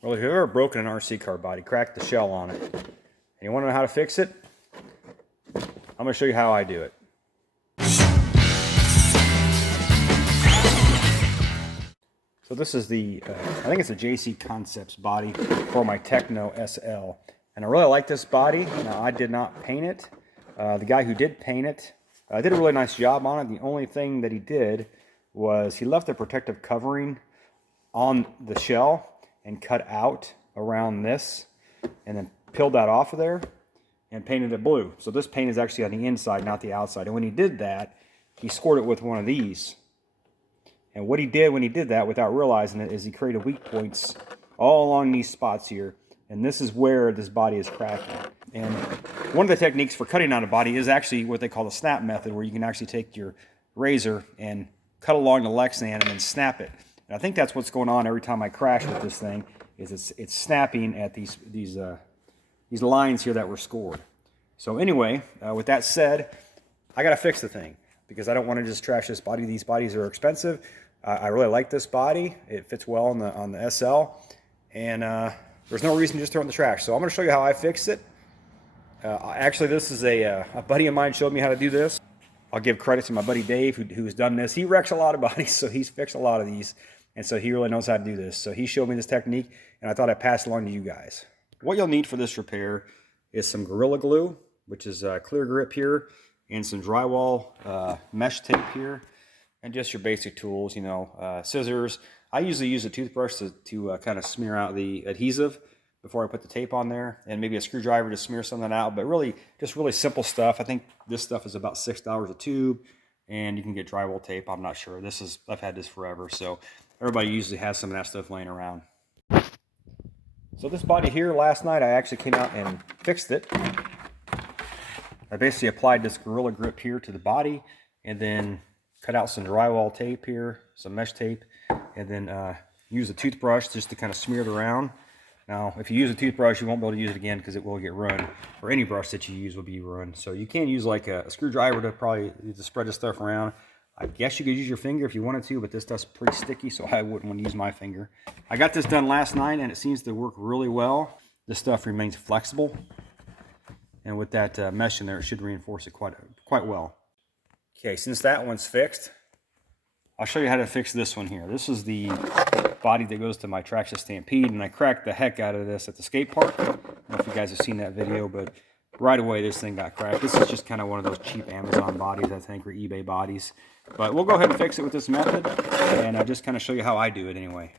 Well, if you've ever broken an RC car body, cracked the shell on it, and you want to know how to fix it, I'm going to show you how I do it. So this is the, I think it's a JC Concepts body for my Techno SL. And I really like this body. Now, I did not paint it. The guy who did paint it did a really nice job on it. The only thing that he did was he left the protective covering on the shell and cut out around this and then peeled that off of there and painted it blue. So this paint is actually on the inside, not the outside. And when he did that, he scored it with one of these. And what he did when he did that, without realizing it, is he created weak points all along these spots here. And this is where this body is cracking. And one of the techniques for cutting out a body is actually what they call the snap method, where you can actually take your razor and cut along the Lexan and then snap it. And I think that's what's going on every time I crash with this thing, is it's snapping at these lines here that were scored. So anyway, with that said, I got to fix the thing because I don't want to just trash this body. These bodies are expensive. I really like this body. It fits well on the SL, and there's no reason to just throw it in the trash. So I'm going to show you how I fix it. Actually, this is a buddy of mine showed me how to do this. I'll give credit to my buddy Dave who's done this. He wrecks a lot of bodies, so he's fixed a lot of these, and so he really knows how to do this. So he showed me this technique, and I thought I'd pass it along to you guys. What you'll need for this repair is some Gorilla Glue, which is clear grip here, and some drywall mesh tape here, and just your basic tools, you know, scissors. I usually use a toothbrush to kind of smear out the adhesive before I put the tape on there, and maybe a screwdriver to smear something out, but really, just really simple stuff. I think this stuff is about $6 a tube, and you can get drywall tape. I'm not sure. I've had this forever, so everybody usually has some of that stuff laying around. So this body here, last night I actually came out and fixed it. I basically applied this Gorilla Grip here to the body, and then cut out some drywall tape here, some mesh tape, and then use a toothbrush just to kind of smear it around. Now, if you use a toothbrush, you won't be able to use it again because it will get ruined, or any brush that you use will be ruined. So you can use like a screwdriver to spread this stuff around. I guess you could use your finger if you wanted to, but this stuff's pretty sticky, so I wouldn't want to use my finger. I got this done last night, and it seems to work really well. This stuff remains flexible, and with that mesh in there, it should reinforce it quite well. Okay, since that one's fixed, I'll show you how to fix this one here. This is the body that goes to my Trackside Stampede, and I cracked the heck out of this at the skate park. I don't know if you guys have seen that video, but right away this thing got cracked. This is just kind of one of those cheap Amazon bodies, I think, or eBay bodies. But we'll go ahead and fix it with this method, and I'll just kind of show you how I do it anyway.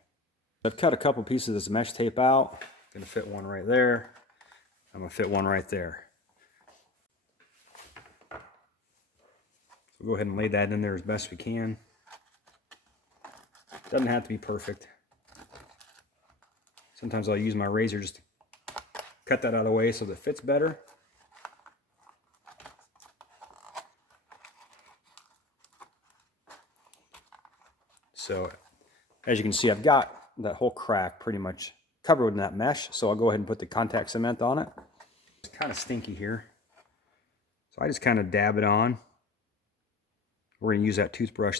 I've cut a couple pieces of this mesh tape out. I'm going to fit one right there. I'm going to fit one right there. So we'll go ahead and lay that in there as best we can. Doesn't have to be perfect. Sometimes I'll use my razor just to cut that out of the way so that it fits better. So as you can see, I've got that whole crack pretty much covered with that mesh. So I'll go ahead and put the contact cement on it. It's kind of stinky here, so I just kind of dab it on. We're going to use that toothbrush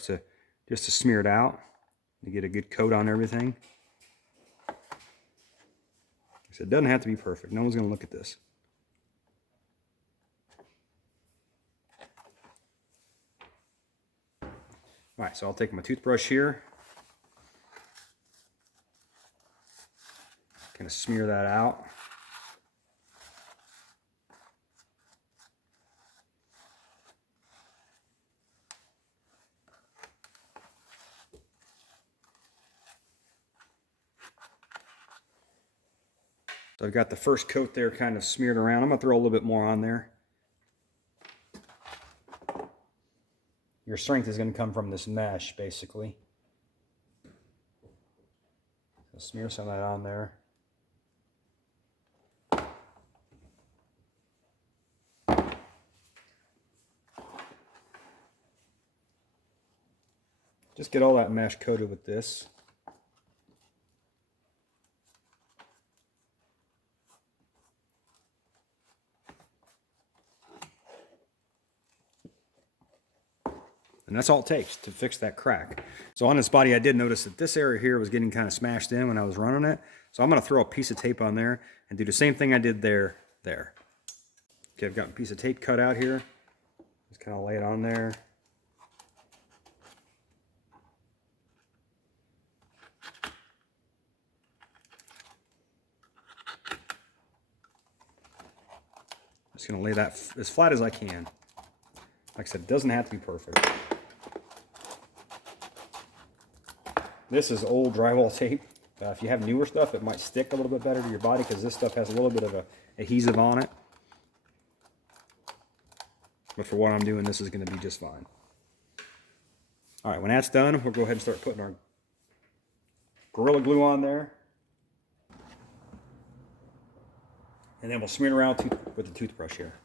just to smear it out, to get a good coat on everything. So it doesn't have to be perfect. No one's going to look at this. All right, so I'll take my toothbrush here, kind of smear that out. So I've got the first coat there kind of smeared around. I'm going to throw a little bit more on there. Your strength is going to come from this mesh, basically. So smear some of that on there. Just get all that mesh coated with this. And that's all it takes to fix that crack. So on this body, I did notice that this area here was getting kind of smashed in when I was running it. So I'm going to throw a piece of tape on there and do the same thing I did there. Okay, I've got a piece of tape cut out here. Just kind of lay it on there. Just going to lay that as flat as I can. Like I said, it doesn't have to be perfect. This is old drywall tape. If you have newer stuff, it might stick a little bit better to your body because this stuff has a little bit of a adhesive on it. But for what I'm doing, this is going to be just fine. All right, when that's done, we'll go ahead and start putting our Gorilla Glue on there. And then we'll smear it around with the toothbrush here.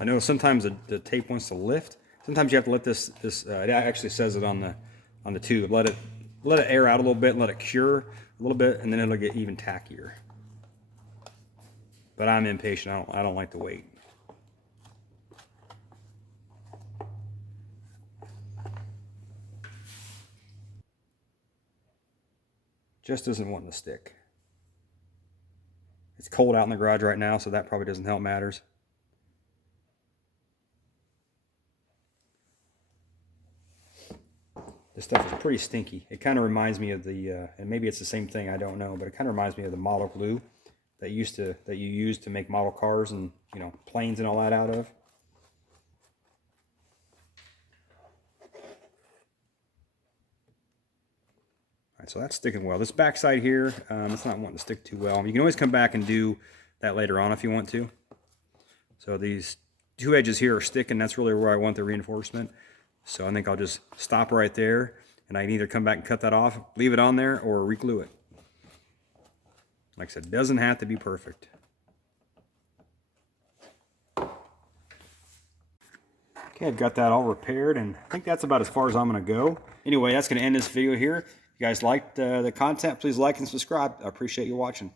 I know sometimes the tape wants to lift. Sometimes you have to let this it actually says it on the tube. Let it air out a little bit and let it cure a little bit, and then it'll get even tackier. But I'm impatient. I don't like to wait. Just isn't wanting to stick. It's cold out in the garage right now, so that probably doesn't help matters. This stuff is pretty stinky. It kind of reminds me of the, and maybe it's the same thing, I don't know, but it kind of reminds me of the model glue that you used to make model cars and, you know, planes and all that out of. All right, so that's sticking well. This backside here, it's not wanting to stick too well. You can always come back and do that later on if you want to. So these two edges here are sticking. That's really where I want the reinforcement. So I think I'll just stop right there, and I can either come back and cut that off, leave it on there, or re-glue it. Like I said, it doesn't have to be perfect. Okay, I've got that all repaired, and I think that's about as far as I'm going to go. Anyway, that's going to end this video here. If you guys liked the content, please like and subscribe. I appreciate you watching.